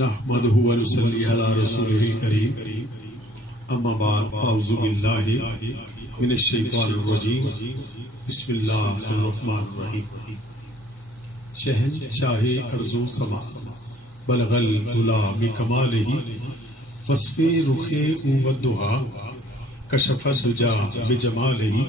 نحمده ونصلي على رسوله الكريم اما بعد فاعوذ بالله من الشیطان الرجیم بسم اللہ الرحمن الرحیم شہنشاہ ارض و سما بلغ العلا بکمالہ وصف رخ او والدہا کشف الدجا بجمالہ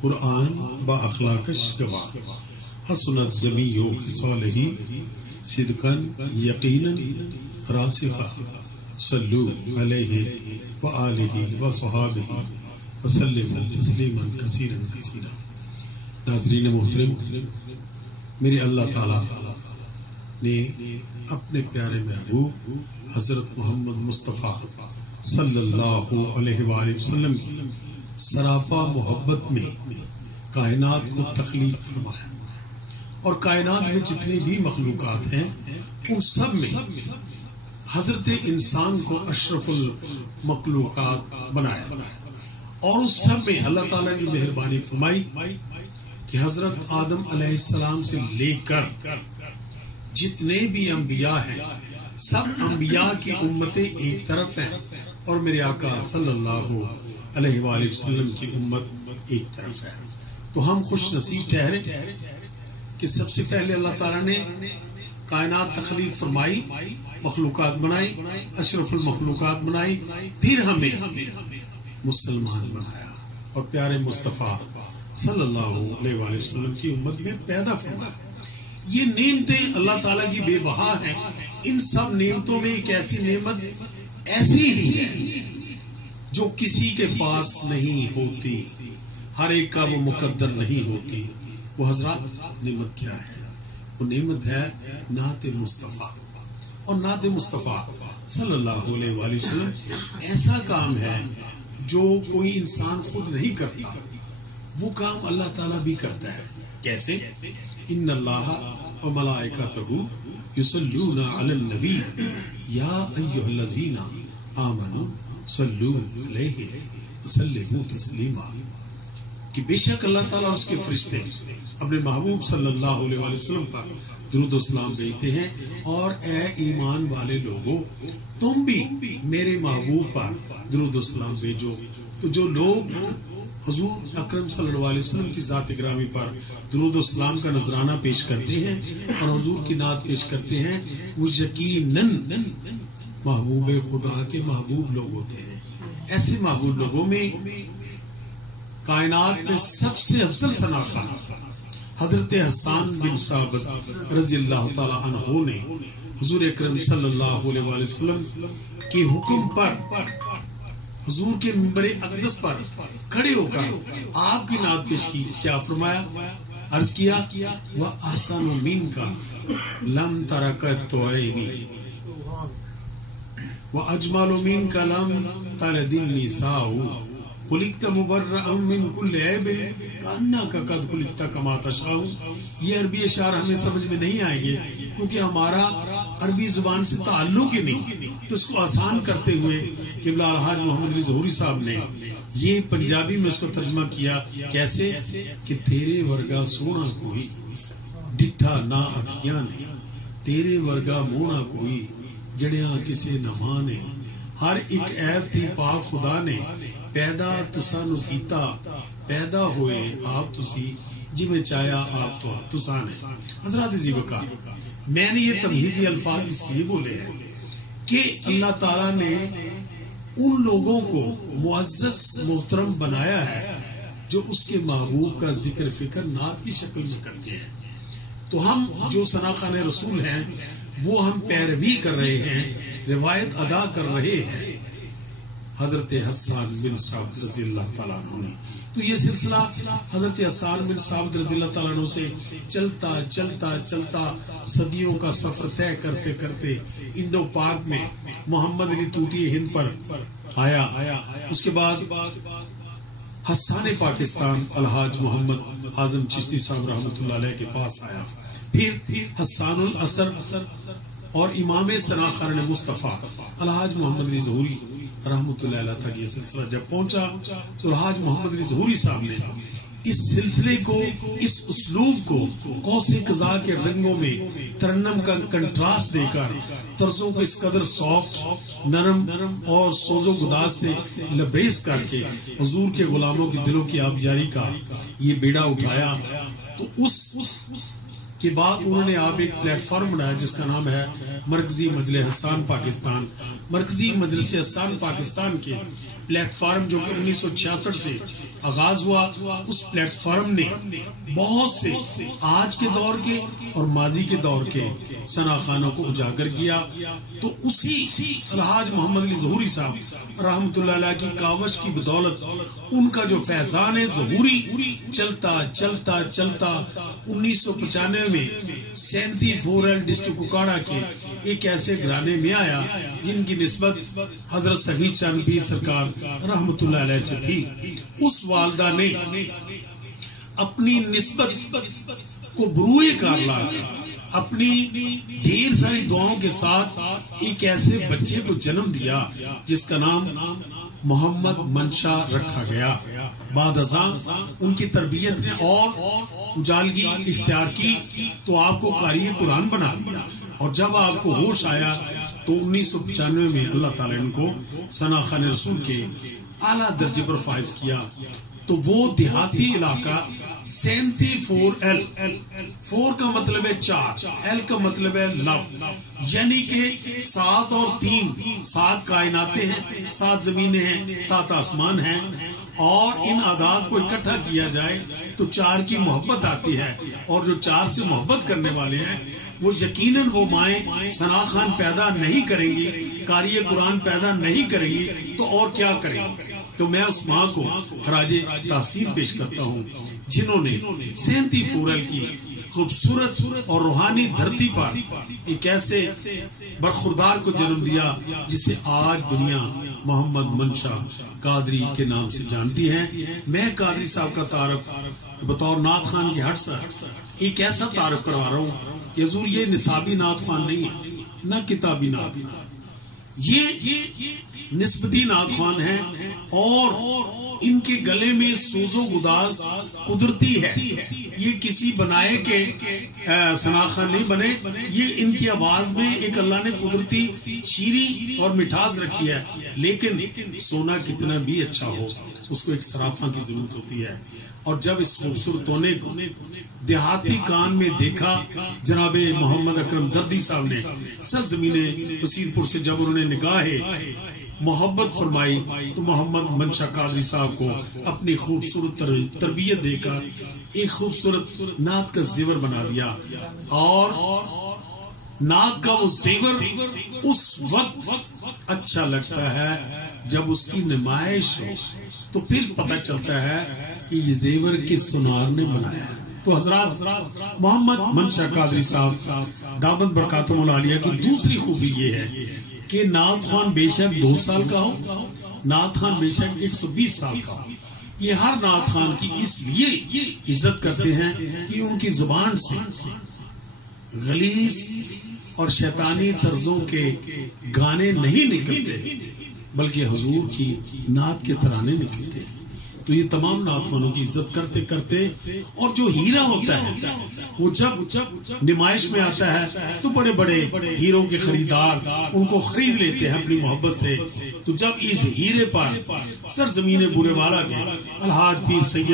قرآن با اخلاقش گواہ حسنت جمیع خصالہ صدقا یقینا راسخا صلو علیہ وآلہ وصحابہ وسلم تسلیما کثیرا کثیرا۔ ناظرین محترم، میرے اللہ تعالی نے اپنے پیارے محبوب حضرت محمد مصطفیٰ صلی اللہ علیہ وآلہ وسلم کی سراپا محبت میں کائنات کو تخلیق فرمایا، اور کائنات میں جتنی بھی مخلوقات ہیں ان سب میں حضرت انسان کو اشرف المخلوقات بنایا، اور اس سب میں اللہ تعالیٰ نے مہربانی فرمائی کہ حضرت آدم علیہ السلام سے لے کر جتنے بھی انبیاء ہیں سب انبیاء کی امتیں ایک طرف ہیں، اور میرے آقا صلی اللہ علیہ وآلہ وسلم کی امت ایک طرف ہے۔ تو ہم خوش نصیب ٹھہرے کہ سب سے پہلے اللہ تعالیٰ نے کائنات تخلیق فرمائی، مخلوقات بنائی، اشرف المخلوقات بنائی، پھر ہمیں مسلمان بنایا اور پیارے مصطفیٰ صلی اللہ علیہ وآلہ وسلم کی امت میں پیدا فرمایا۔ یہ نعمتیں اللہ تعالیٰ کی بے بہا ہیں۔ ان سب نعمتوں میں ایک ایسی نعمت ایسی ہی ہے جو کسی کے پاس نہیں ہوتی، ہر ایک کا وہ مقدر نہیں ہوتی۔ وہ حضرات نعمت کیا ہے؟ وہ نعمت ہے نعت مصطفیٰ، اور نعت مصطفیٰ صلی اللہ علیہ وآلہ وسلم ایسا کام ہے جو کوئی انسان خود نہیں کرتا، وہ کام اللہ تعالیٰ بھی کرتا ہے۔ کیسے؟ ان اللہ وملائکتہ یصلون علی النبی یا ایھا الذین آمنوا صلوا علیہ وسلموا تسلیما، کہ بے شک اللہ تعالیٰ اور اس کے فرشتے اپنے محبوب صلی اللہ علیہ وآلہ وسلم پر درود و سلام بھیجتے ہیں، اور اے ایمان والے لوگوں تم بھی میرے محبوب پر درود و سلام بھیجو۔ تو جو لوگ حضور اکرم صلی اللہ علیہ وسلم کی ذات گرامی پر درود و سلام کا نذرانہ پیش کرتے ہیں اور حضور کی نعت پیش کرتے ہیں، وہ یقیناً محبوب خدا کے محبوب لوگ ہوتے ہیں۔ ایسے محبوب لوگوں میں کائنات میں سب سے افضل شناخت حضرت حسان بن ثابت رضی اللہ تعالی عنہ نے حضور اکرم صلی اللہ علیہ وآلہ وسلم کے حکم پر حضور کے منبر اقدس پر کھڑے ہو کر آپ کی نعت پیش کی۔ کیا فرمایا؟ عرض کیا وَأَحْسَنُ مِنْكَ لَمْ تَرَكَتْ عَيْنِي وَأَجْمَلُ مِنْكَ لَمْ تَلِدِ النِّسَاءُ خلقت مبرأ من کل عیب کأنک قد خلقت کما تشاء۔ یہ عربی اشعار ہمیں سمجھ میں نہیں آئیں گے کیونکہ ہمارا عربی زبان سے تعلق ہی نہیں، تو اس کو آسان کرتے ہوئے قبلہ الحاج محمد علی ظہوری صاحب نے یہ پنجابی میں اس کو ترجمہ کیا۔ کیسے؟ کہ تیرے ورگا سونا کوئی ڈٹھا نہ اکھیاں نے، تیرے ورگا مونا کوئی جڑیاں کسے نہ مانے، ہر ایک عیب تھی پاک خدا نے، پیدا تسا نو کیتا پیدا ہوئے آپ تسی جی میں چاہیا آپ تو تسا نے۔ حضرات زیبکا، میں نے یہ تمہیدی الفاظ اس لیے بولے ہیں کہ اللہ تعالیٰ نے ان لوگوں کو معزز محترم بنایا ہے جو اس کے محبوب کا ذکر فکر نعت کی شکل میں کرتے ہیں۔ تو ہم جو ثناخوان رسول ہیں وہ ہم پیروی کر رہے ہیں، روایت ادا کر رہے ہیں حضرت حسان بن ثابت رضی اللہ تعالیٰ عنہ نے۔ تو یہ سلسلہ حضرت حسان بن ثابت رضی اللہ تعالیٰ عنہ سے چلتا چلتا چلتا صدیوں کا سفر طے کرتے کرتے انڈو پاک میں محمد علی طوطی ہند پر آیا۔ اس کے بعد حسان پاکستان الحاج محمد اعظم چشتی صاحب رحمۃ اللہ علیہ کے پاس آیا، پھر حسان الاثر اور امام شناخوان مصطفیٰ الحاج محمد علی ظہوری رحمۃ اللہ علیہ تک یہ سلسلہ جب پہنچا تو الحاج محمد علی ظہوری صاحب نے اس سلسلے کو، اس اسلوب کو قوس قزح کے رنگوں میں ترنم کا کنٹراسٹ دے کر طرزوں کو اس قدر سافٹ، نرم اور سوز و گداز سے لبریز کر کے حضور کے غلاموں کے دلوں کی آبیاری کا یہ بیڑا اٹھایا، تو اس کے بعد انہوں نے آپ ایک پلیٹ فارم بنایا جس کا نام ہے مرکزی مجلس حسان پاکستان۔ مرکزی مجلس حسان پاکستان کے پلیٹ فارم جو کہ 1966 سے آغاز ہوا، اس پلیٹ فارم نے بہت سے آج کے دور کے اور ماضی کے دور کے ثنا خانوں کو اجاگر کیا۔ تو اسی الحاج محمد علی ظہوری صاحب رحمۃ اللہ علیہ کی کاوش کی بدولت ان کا جو فیضان ظہوری چلتا چلتا چلتا 1995 میں 37 ڈسٹرکٹ ککاڑا کے ایک ایسے گھرانے میں آیا جن کی نسبت حضرت سخی چاند پیر سرکار رحمت اللہ علیہ سے تھی۔ اس والدہ نے اپنی نسبت کو بروئے کار لا کر اپنی ڈھیر ساری دعاؤں کے ساتھ ایک ایسے بچے کو جنم دیا جس کا نام محمد منشا رکھا گیا۔ بعد ازاں ان کی تربیت نے اور اجالگی اختیار کی تو آپ کو قاری قرآن بنا دیا، اور جب آپ کو ہوش آیا تو 1995 میں اللہ تعالیٰ ان کو ثنا خان رسول کے اعلیٰ درجے پر فائز کیا۔ تو وہ دیہاتی علاقہ 74L، 4 کا مطلب ہے 4، L کا مطلب ہے لو، یعنی کہ 7 اور 3، 7 کائناتیں ہیں، 7 زمینیں ہیں، 7 آسمان ہیں، اور ان اعداد کو اکٹھا کیا جائے تو 4 کی محبت آتی ہے، اور جو 4 سے محبت کرنے والے ہیں وہ یقیناً وہ مائیں ثنا خان پیدا نہیں کریں گی، قاری قرآن پیدا نہیں کریں گی، تو اور کیا کریں گی؟ تو میں اس ماں کو خراج تحسین پیش کرتا ہوں جنہوں نے 37L کی خوبصورت اور روحانی دھرتی پر ایک ایسے برخوردار کو جنم دیا جسے آج دنیا محمد منشا قادری کے نام سے جانتی ہے۔ میں قادری صاحب کا تعارف بطور نعت خان کی ہٹ سے ایک ایسا تعارف کروا رہا ہوں کہ حضور یہ نصابی نعت خان نہیں ہے، نہ کتابی نعت، یہ نسبتی نعت خوان ہیں، اور ان کے گلے میں سوز و گداز قدرتی ہے، یہ کسی بنائے کے ثنا خان نہیں بنے، یہ ان کی آواز میں ایک اللہ نے قدرتی شیریں اور مٹھاس رکھی ہے۔ لیکن سونا کتنا بھی اچھا ہو اس کو ایک صرافہ کی ضرورت ہوتی ہے، اور جب اس خوبصورت ہونے کو دیہاتی کان میں دیکھا جناب محمد اکرم دردی صاحب نے سرزمین وسیر پور سے، جب انہوں نے نگاہ محبت فرمائی تو محمد منشا قادری صاحب کو اپنی خوبصورت تربیت دے کر ایک خوبصورت نعت کا زیور بنا دیا، اور نعت کا وہ زیور اس وقت اچھا لگتا ہے جب اس کی نمائش ہو، تو پھر پتہ چلتا ہے کہ یہ زیور کس سنار نے بنایا ہے۔ تو حضرات، محمد منشا قادری صاحب دامت برکاتہم العالیہ کی دوسری خوبی یہ ہے کہ نعت خوان بے شک 2 سال کا ہو، نعت خوان بے شک 120 سال کا ہو، یہ ہر نعت خوان کی اس لیے عزت کرتے ہیں کہ ان کی زبان سے غلیظ اور شیطانی طرزوں کے گانے نہیں نکلتے بلکہ حضور کی نعت کے ترانے نکلتے ہیں۔ تو یہ تمام نعت خوانوں کی عزت کرتے کرتے، اور جو ہیرا ہوتا ہے وہ جب نمائش میں آتا ہے تو بڑے بڑے ہیروں کے خریدار ان کو خرید لیتے ہیں اپنی محبت سے۔ تو جب اس ہیرے پر سرزمین بورے والا کے الحاج پیر سید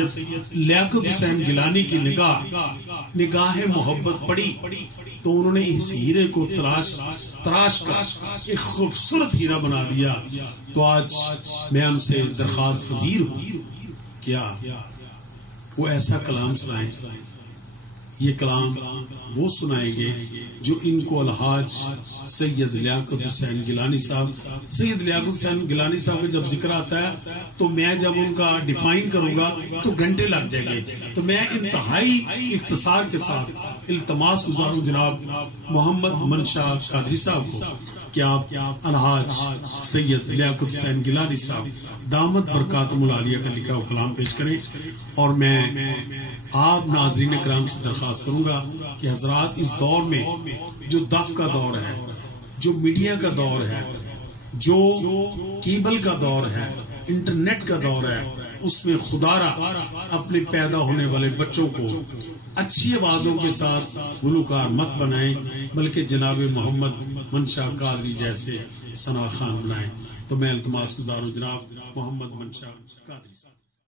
لیاقت حسین گیلانی کی نگاہ محبت پڑی تو انہوں نے اس ہیرے کو تراش کر ایک خوبصورت ہیرا بنا دیا۔ تو آج میں ہم سے درخواست پذیر ہوں کیا وہ ایسا کلام سنائیں، یہ کلام وہ سنائیں گے جو ان کو الحاج سید لیاقت حسین گیلانی صاحب، سید لیاقت حسین گیلانی صاحب کا جب ذکر آتا ہے تو میں جب ان کا ڈیفائن کروں گا تو گھنٹے لگ جائیں گے، تو میں انتہائی اختصار کے ساتھ التماس گزاروں جناب محمد منشا قادری صاحب کو کہ آپ الحاج سید لیاقت حسین گیلانی صاحب دامت برکاتہم العالیہ کا لکھا ہوا کلام پیش کریں، اور میں آپ ناظرین کرام سے درخواست کروں گا کہ حضرات اس دور میں جو دف کا دور ہے، جو میڈیا کا دور ہے، جو کیبل کا دور ہے، انٹرنیٹ کا دور ہے، اس میں خدارہ اپنے پیدا ہونے والے بچوں کو اچھی آوازوں کے ساتھ گلوکار مت بنائیں، بلکہ جناب محمد منشا قادری جیسے ثنا خان بنائیں۔ تو میں التماس گزار ہوں جناب محمد منشا قادری صاحب۔